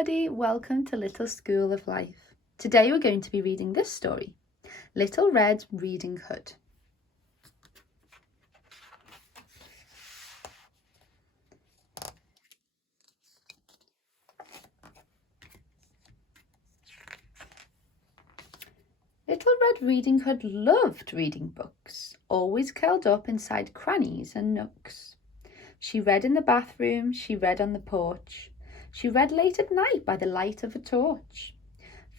everybody, welcome to Little School of Life. Today we're going to be reading this story, Little Red Riding Hood. Little Red Riding Hood loved reading books, always curled up inside crannies and nooks. She read in the bathroom, she read on the porch, she read late at night by the light of a torch.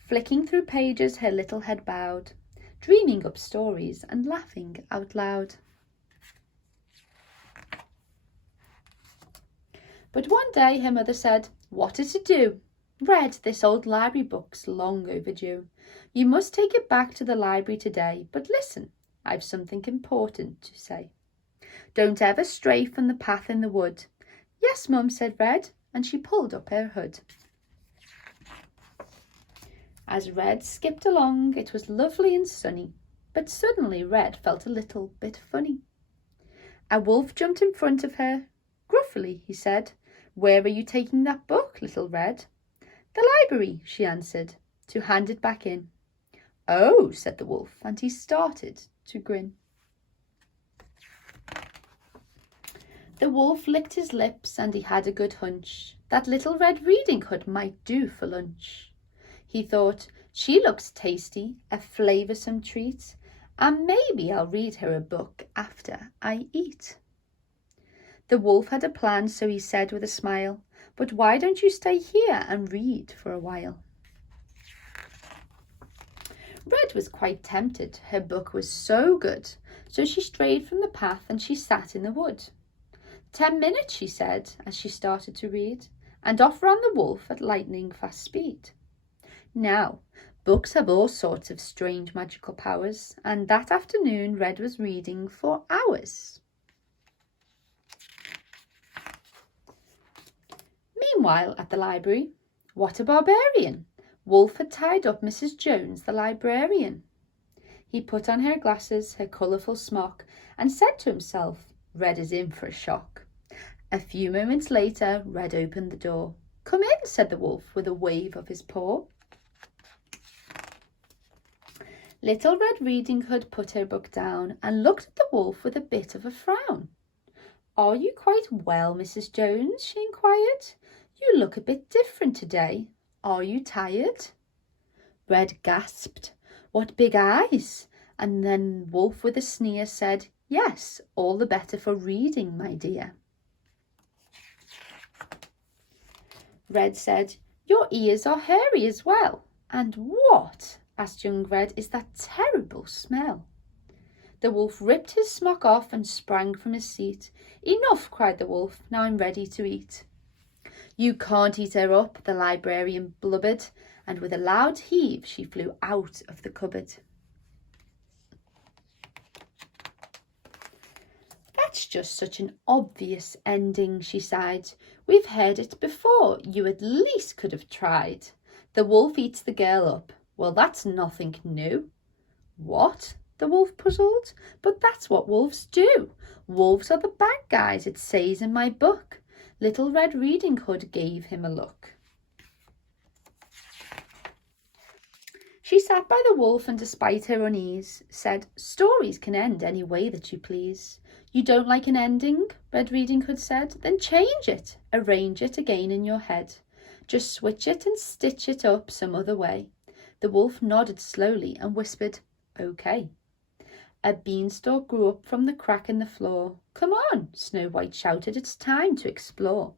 Flicking through pages, her little head bowed, dreaming up stories and laughing out loud. But one day her mother said, "What is to do? Red, this old library book's long overdue. You must take it back to the library today, but listen, I've something important to say. Don't ever stray from the path in the wood." "Yes, Mum," said Red, and she pulled up her hood. As Red skipped along, it was lovely and sunny, but suddenly Red felt a little bit funny. A wolf jumped in front of her. Gruffly, he said, "Where are you taking that book, Little Red?" "The library," she answered, "to hand it back in." "Oh," said the wolf, and he started to grin. The wolf licked his lips and he had a good hunch that Little Red Riding Hood might do for lunch. He thought, "She looks tasty, a flavoursome treat, and maybe I'll read her a book after I eat." The wolf had a plan, so he said with a smile, "But why don't you stay here and read for a while?" Red was quite tempted. Her book was so good, so she strayed from the path and she sat in the wood. 10 minutes, she said, as she started to read, and off ran the wolf at lightning fast speed. Now, books have all sorts of strange magical powers, and that afternoon Red was reading for hours. Meanwhile, at the library, what a barbarian! Wolf had tied up Mrs. Jones, the librarian. He put on her glasses, her colourful smock, and said to himself, "Red is in for a shock." A few moments later, Red opened the door. "Come in," said the wolf with a wave of his paw. Little Red Riding Hood put her book down and looked at the wolf with a bit of a frown. "Are you quite well, Mrs. Jones?" she inquired. "You look a bit different today. Are you tired?" Red gasped, "What big eyes!" And then Wolf with a sneer said, "Yes, all the better for reading, my dear." Red said, "Your ears are hairy as well. And what," asked young Red, "is that terrible smell?" The wolf ripped his smock off and sprang from his seat. "Enough," cried the wolf, "now I'm ready to eat." "You can't eat her up," the librarian blubbered, and with a loud heave she flew out of the cupboard. "That's just such an obvious ending," she sighed. "We've heard it before. You at least could have tried. The wolf eats the girl up. Well, that's nothing new." "What?" the wolf puzzled. "But that's what wolves do. Wolves are the bad guys, it says in my book." Little Red Riding Hood gave him a look. She sat by the wolf and, despite her unease, said, "Stories can end any way that you please." "You don't like an ending?" Red Riding Hood said. "Then change it, arrange it again in your head. Just switch it and stitch it up some other way." The wolf nodded slowly and whispered, "Okay." A beanstalk grew up from the crack in the floor. "Come on," Snow White shouted, "it's time to explore."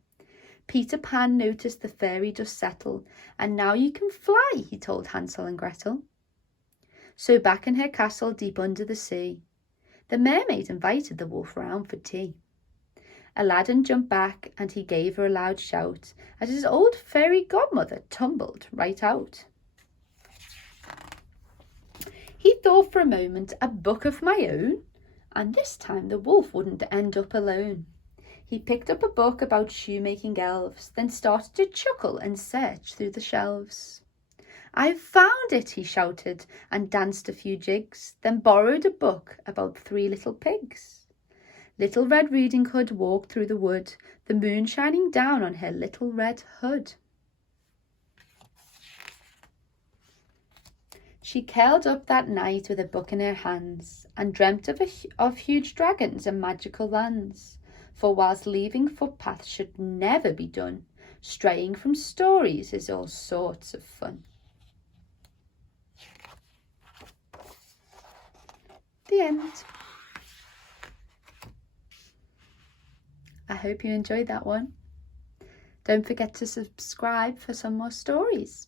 Peter Pan noticed the fairy dust settle, "And now you can fly," he told Hansel and Gretel. So back in her castle deep under the sea, the mermaid invited the wolf round for tea. Aladdin jumped back and he gave her a loud shout as his old fairy godmother tumbled right out. He thought for a moment, a book of my own? And this time the wolf wouldn't end up alone. He picked up a book about shoemaking elves, then started to chuckle and search through the shelves. "I've found it," he shouted, and danced a few jigs, then borrowed a book about 3 little pigs. Little Red Riding Hood walked through the wood, the moon shining down on her little red hood. She curled up that night with a book in her hands, and dreamt of huge dragons and magical lands. For whilst leaving footpaths should never be done, straying from stories is all sorts of fun. The end. I hope you enjoyed that one. Don't forget to subscribe for some more stories.